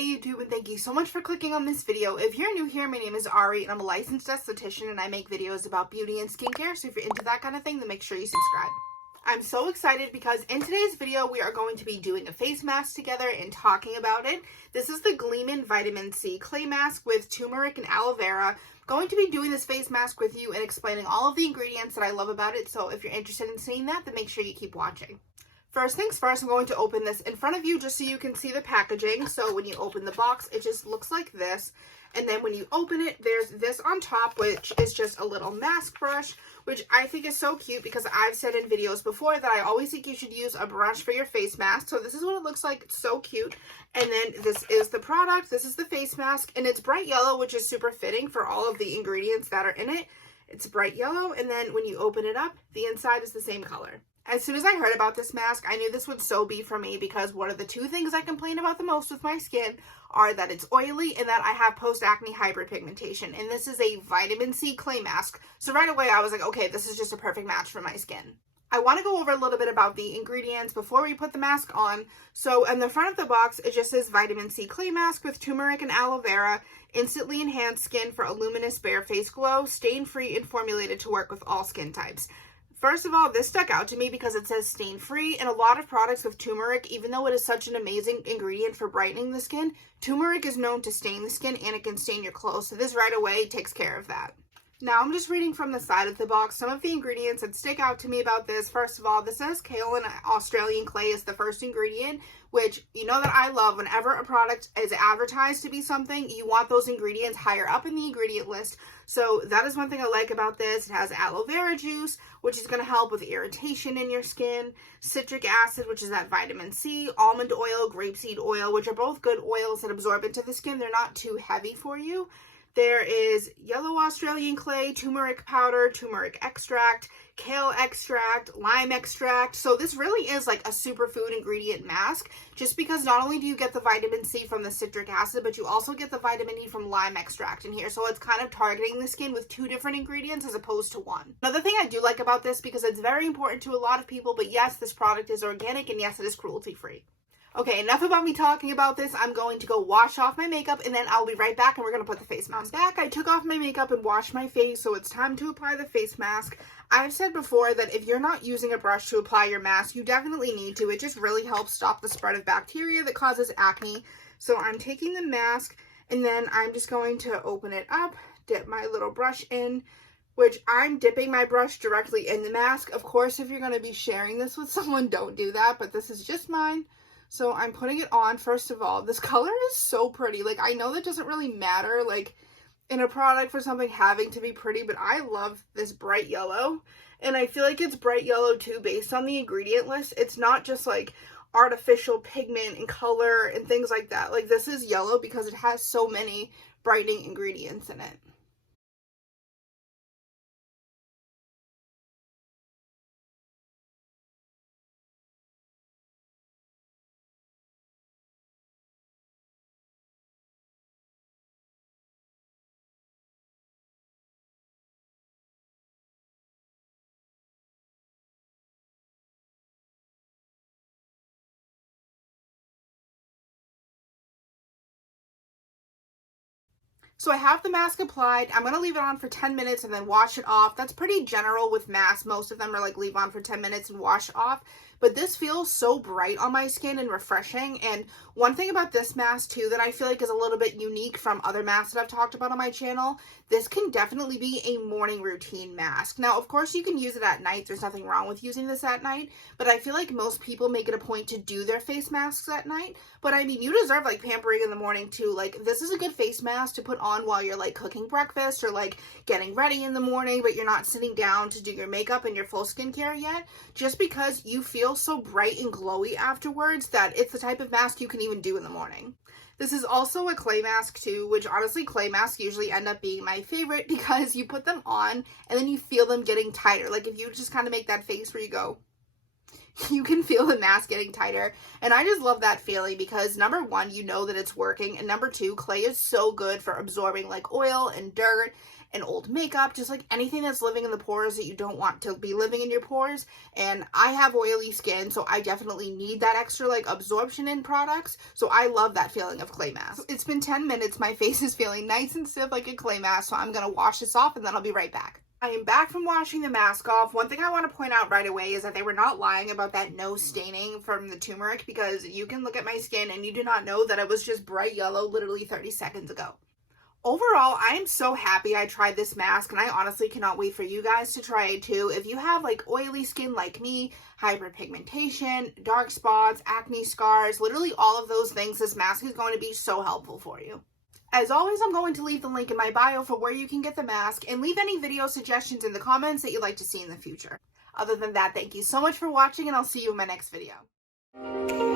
Hey YouTube, and thank you so much for clicking on this video. If you're new here, my name is Ari and I'm a licensed esthetician and I make videos about beauty and skincare, so if you're into that kind of thing, then make sure you subscribe. I'm so excited because in today's video, we are going to be doing a face mask together and talking about it. This is the Gleamin Vitamin C Clay Mask with turmeric and aloe vera. I'm going to be doing this face mask with you and explaining all of the ingredients that I love about it, so if you're interested in seeing that, then make sure you keep watching. First things first, I'm going to open this in front of you just so you can see the packaging. So when you open the box, it just looks like this. And then when you open it, there's this on top, which is just a little mask brush, which I think is so cute because I've said in videos before that I always think you should use a brush for your face mask. So this is what it looks like. It's so cute. And then this is the product. This is the face mask, and it's bright yellow, which is super fitting for all of the ingredients that are in it. It's bright yellow, and then when you open it up, the inside is the same color. As soon as I heard about this mask, I knew this would so be for me because one of the two things I complain about the most with my skin are that it's oily and that I have post-acne hyperpigmentation. And this is a vitamin C clay mask. So right away I was like, okay, this is just a perfect match for my skin. I want to go over a little bit about the ingredients before we put the mask on. So in the front of the box, it just says vitamin C clay mask with turmeric and aloe vera, instantly enhanced skin for a luminous bare face glow, stain-free and formulated to work with all skin types. First of all, this stuck out to me because it says stain-free, and a lot of products with turmeric, even though it is such an amazing ingredient for brightening the skin, turmeric is known to stain the skin and it can stain your clothes, so this right away takes care of that. Now I'm just reading from the side of the box some of the ingredients that stick out to me about this. First of all, this says kale and Australian clay is the first ingredient, which you know that I love. Whenever a product is advertised to be something, you want those ingredients higher up in the ingredient list. So that is one thing I like about this. It has aloe vera juice, which is going to help with irritation in your skin, citric acid, which is that vitamin C, almond oil, grapeseed oil, which are both good oils that absorb into the skin. They're not too heavy for you. There is yellow Australian clay, turmeric powder, turmeric extract, kale extract, lime extract. So this really is like a superfood ingredient mask, just because not only do you get the vitamin C from the citric acid, but you also get the vitamin E from lime extract in here. So it's kind of targeting the skin with two different ingredients as opposed to one. Another thing I do like about this, because it's very important to a lot of people, but yes, this product is organic and yes, it is cruelty free. Okay, enough about me talking about this. I'm going to go wash off my makeup and then I'll be right back and we're going to put the face mask back. I took off my makeup and washed my face, so it's time to apply the face mask. I've said before that if you're not using a brush to apply your mask, you definitely need to. It just really helps stop the spread of bacteria that causes acne. So I'm taking the mask and then I'm just going to open it up, dip my little brush in, which I'm dipping my brush directly in the mask. Of course, if you're going to be sharing this with someone, don't do that, but this is just mine. So I'm putting it on. First of all, this color is so pretty. Like, I know that doesn't really matter, like, in a product for something having to be pretty, but I love this bright yellow. And I feel like it's bright yellow, too, based on the ingredient list. It's not just, like, artificial pigment and color and things like that. Like, this is yellow because it has so many brightening ingredients in it. So I have the mask applied. I'm going to leave it on for 10 minutes and then wash it off. That's pretty general with masks. Most of them are like leave on for 10 minutes and wash off. But this feels so bright on my skin and refreshing. And one thing about this mask too that I feel like is a little bit unique from other masks that I've talked about on my channel, this can definitely be a morning routine mask. Now, of course, you can use it at night. There's nothing wrong with using this at night. But I feel like most people make it a point to do their face masks at night. But I mean, you deserve like pampering in the morning too. Like, this is a good face mask to put on while you're like cooking breakfast or like getting ready in the morning, but you're not sitting down to do your makeup and your full skincare yet, just because you feel so bright and glowy afterwards that it's the type of mask you can even do in the morning. This is also a clay mask too, which honestly clay masks usually end up being my favorite because you put them on and then you feel them getting tighter. Like, if you just kind of make that face where you go, you can feel the mask getting tighter. And I just love that feeling because number one, you know that it's working. And number two, clay is so good for absorbing like oil and dirt and old makeup, just like anything that's living in the pores that you don't want to be living in your pores. And I have oily skin, so I definitely need that extra like absorption in products. So I love that feeling of clay mask. So it's been 10 minutes. My face is feeling nice and stiff like a clay mask, so I'm gonna wash this off and then I'll be right back. I am back from washing the mask off. One thing I want to point out right away is that they were not lying about that no staining from the turmeric, because you can look at my skin and you do not know that it was just bright yellow literally 30 seconds ago. Overall, I am so happy I tried this mask, and I honestly cannot wait for you guys to try it too. If you have like oily skin like me, hyperpigmentation, dark spots, acne scars, literally all of those things, this mask is going to be so helpful for you. As always, I'm going to leave the link in my bio for where you can get the mask, and leave any video suggestions in the comments that you'd like to see in the future. Other than that, thank you so much for watching, and I'll see you in my next video.